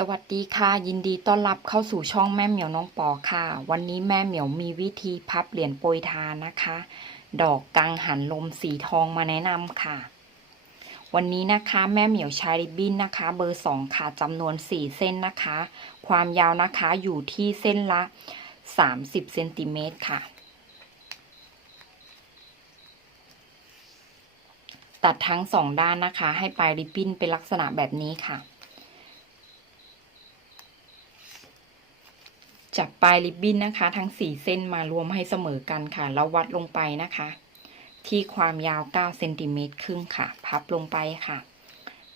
สวัสดีค่ะยินดีต้อนรับเข้าสู่ช่องแม่เหมียวน้องปอค่ะ วันนี้แม่เหมียวมีวิธีพับเหรียญโปรยทานนะคะ ดอกกังหันลมสีทองมาแนะนำค่ะ วันนี้นะคะแม่เหมียวใช้ริบบิ้นนะคะ เบอร์2ค่ะจำนวน4เส้นนะคะ ความยาวนะคะอยู่ที่เส้นละ30เซนติเมตรค่ะ ตัดทั้งสองด้านนะคะ ให้ปลายริบบิ้นเป็นลักษณะแบบนี้ค่ะ จับปลายริบบิ้นนะคะ ทั้ง 4 เส้นมารวมให้เสมอกันค่ะ แล้ววัดลงไปนะคะ ที่ความยาว9เซนติเมตรครึ่งค่ะ พับลงไปค่ะ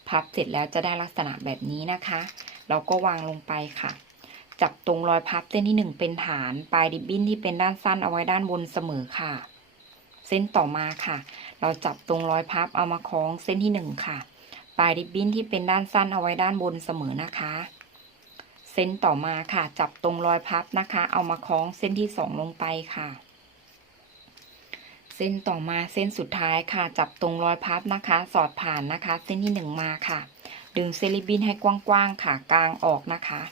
พับเสร็จแล้วจะได้ลักษณะแบบนี้นะคะ เราก็วางลงไปค่ะ จับตรงรอยพับเส้นที่ 1 เป็นฐาน ปลายริบบิ้นที่เป็นด้านสั้นเอาไว้ด้านบนเสมอค่ะ เส้นต่อมาค่ะ เราจับตรงรอยพับเอามาคล้องเส้นที่ 1 ค่ะ ปลายริบบิ้นที่เป็นด้านสั้นเอาไว้ด้านบนเสมอนะคะ เส้นต่อมาค่ะ จับตรงรอยพับนะคะ เอามาคล้องเส้นที่สองลงไปค่ะ เส้นต่อมาเส้นสุดท้ายค่ะ จับตรงรอยพับนะคะ สอดผ่านนะคะ เส้นที่หนึ่งมาค่ะ ดึงเซลิบินให้กว้างๆค่ะ กลางออกนะคะ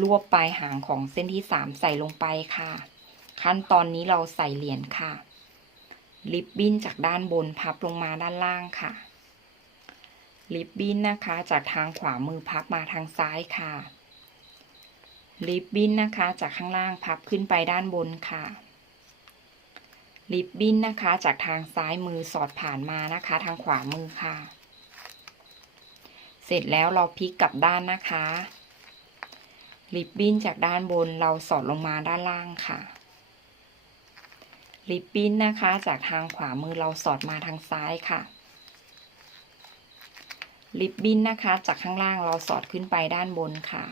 รวบปลายหางของเส้นที่สามใส่ลงไปค่ะ ขั้นตอนนี้เราใส่เหรียญค่ะ ริบบิ้นจากด้านบนพับลงมาด้านล่างค่ะ ริบบิ้นนะคะ จากทางขวามือพับมาทางซ้ายค่ะ ริบบิ้นนะคะ จากข้างล่างพับขึ้นไปด้านบนค่ะริบบิ้นนะคะ จากทางซ้ายมือสอดผ่านมานะคะ ทางขวามือค่ะ เสร็จแล้วเราพลิกกลับด้านนะคะริบบิ้นจากด้านบนเราสอดลงมาด้านล่างค่ะริบบิ้นนะคะ จากทางขวามือเราสอดมาทางซ้ายค่ะริบบิ้นนะคะ จากข้างล่างเราสอดขึ้นไปด้านบนค่ะ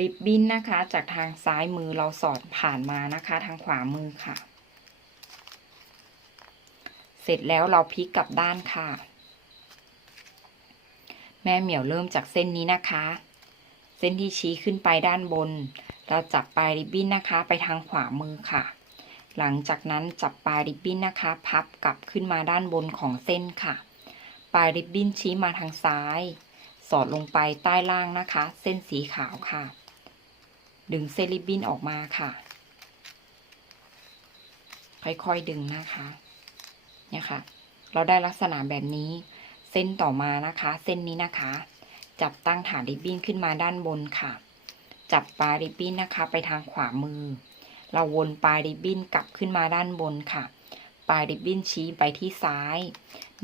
ริบบิ้นนะคะ จากทางซ้ายมือเราสอดผ่านมานะคะ ทางขวามือค่ะ เสร็จแล้วเราพลิกกลับด้านค่ะ แม่เหมียวเริ่มจากเส้นนี้นะคะ เส้นที่ชี้ขึ้นไปด้านบน เราจับปลายริบบิ้นนะคะ ไปทางขวามือค่ะ หลังจากนั้นจับปลายริบบิ้นนะคะ พับกลับขึ้นมาด้านบนของเส้นค่ะ ปลายริบบิ้นชี้มาทางซ้าย สอดลงไปใต้ล่างนะคะ เส้นสีขาวค่ะ ดึงเส้นริบบิ้นออกมาค่ะ ค่อยๆดึงนะคะ เนี่ยค่ะ เราได้ลักษณะแบบนี้ เส้นต่อมานะคะ เส้นนี้นะคะ จับตั้งฐานริบบิ้นขึ้นมาด้านบนค่ะ จับปลายริบบิ้นนะคะ ไปทางขวามือ เราวนปลายริบบิ้นกลับขึ้นมาด้านบนค่ะ ปลายริบบิ้นชี้ไปที่ซ้าย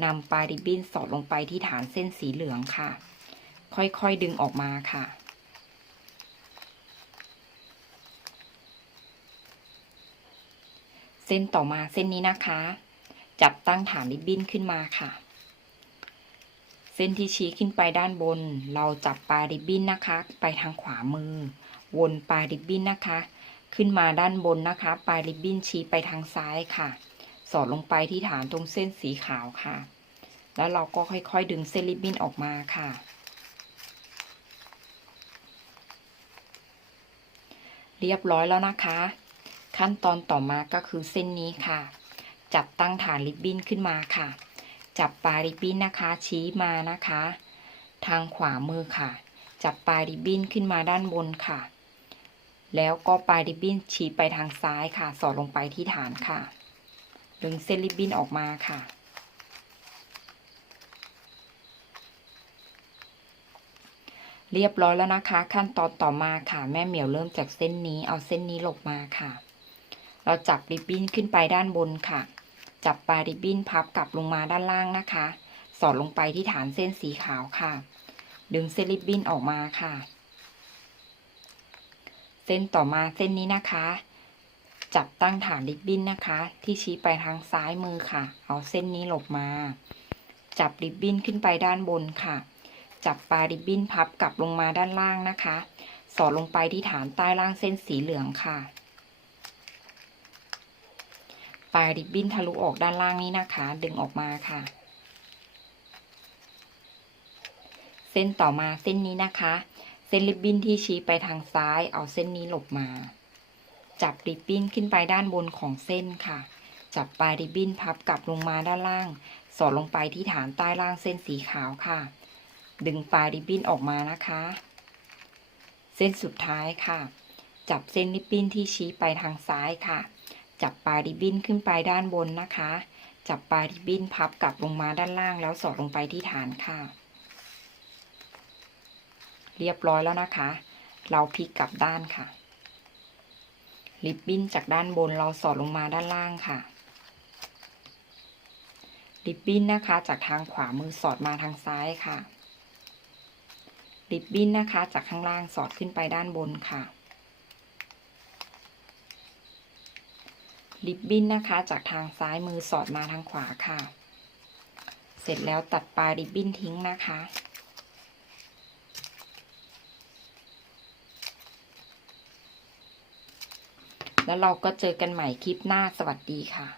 นำปลายริบบิ้นสอดลงไปที่ฐานเส้นสีเหลืองค่ะ ค่อยๆดึงออกมาค่ะ เส้นต่อมาเส้นนี้นะคะ จับตั้งฐานริบบิ้นขึ้นมาค่ะ เส้นที่ชี้ขึ้นไปด้านบน เราจับปลายริบบิ้นนะคะ ไปทางขวามือ วนปลายริบบิ้นนะคะ ขึ้นมาด้านบนนะคะ ปลายริบบิ้นชี้ไปทางซ้ายค่ะ สอดลงไปที่ฐานตรงเส้นสีขาวค่ะ แล้วเราก็ค่อยๆ ดึงเส้นริบบิ้นออกมาค่ะเรียบร้อยแล้วนะคะ ขั้นตอนต่อมาก็คือเส้นนี้ค่ะ จับตั้งฐานริบบิ้นขึ้นมาค่ะ จับปลายริบบิ้นนะคะ ชี้มานะคะ ทางขวามือค่ะ จับปลายริบบิ้นขึ้นมาด้านบนค่ะ แล้วก็ปลายริบบิ้นชี้ไปทางซ้ายค่ะ สอดลงไปที่ฐานค่ะ ดึงเส้นริบบิ้นออกมาค่ะเรียบร้อยแล้วนะคะ ขั้นตอนต่อมาค่ะ แม่เหมียวเริ่มจากเส้นนี้เอาเส้นนี้หลบมาค่ะ เราจับริบบิ้นขึ้นไปด้านบนค่ะ จับปลายริบบิ้นพับกลับลงมาด้านล่างนะคะ สอดลงไปที่ฐานเส้นสีขาวค่ะ ดึงเส้นริบบิ้นออกมาค่ะ เส้นต่อมาเส้นนี้นะคะ จับตั้งฐานริบบิ้นนะคะ ที่ชี้ไปทางซ้ายมือค่ะ เอาเส้นนี้หลบมา จับริบบิ้นขึ้นไปด้านบนค่ะ จับปลายริบบิ้นพับกลับลงมาด้านล่างนะคะ สอดลงไปที่ฐานใต้ล่างเส้นสีเหลืองค่ะ ปลายริบบิ้นทะลุออกด้านล่างนี้นะคะ ดึงออกมาค่ะ เส้นต่อมาเส้นนี้นะคะ เส้นริบบิ้นที่ชี้ไปทางซ้าย เอาเส้นนี้หลบมา จับริบบิ้นขึ้นไปด้านบนของเส้นค่ะ จับปลายริบบิ้นพับกลับลงมาด้านล่าง สอดลงไปที่ฐานใต้ล่างเส้นสีขาวค่ะ ดึงปลายริบบิ้นออกมานะคะ เส้นสุดท้ายค่ะ จับเส้นริบบิ้นที่ชี้ไปทางซ้ายค่ะ จับปลายริบบิ้นขึ้นไปด้านบนนะคะ จับปลายริบบิ้นพับกลับลงมาด้านล่างแล้วสอดลงไปที่ฐานค่ะ เรียบร้อยแล้วนะคะ เราพลิกกลับด้านค่ะ ริบบิ้นจากด้านบนเราสอดลงมาด้านล่างค่ะ ริบบิ้นนะคะ จากทางขวามือสอดมาทางซ้ายค่ะ ริบบิ้นนะคะ จากข้างล่างสอดขึ้นไปด้านบนค่ะ ริบบิ้นนะคะ จากทางซ้ายมือสอดมาทางขวาค่ะ เสร็จแล้วตัดปลายริบบิ้นทิ้งนะคะ แล้วเราก็เจอกันใหม่คลิปหน้าสวัสดีค่ะ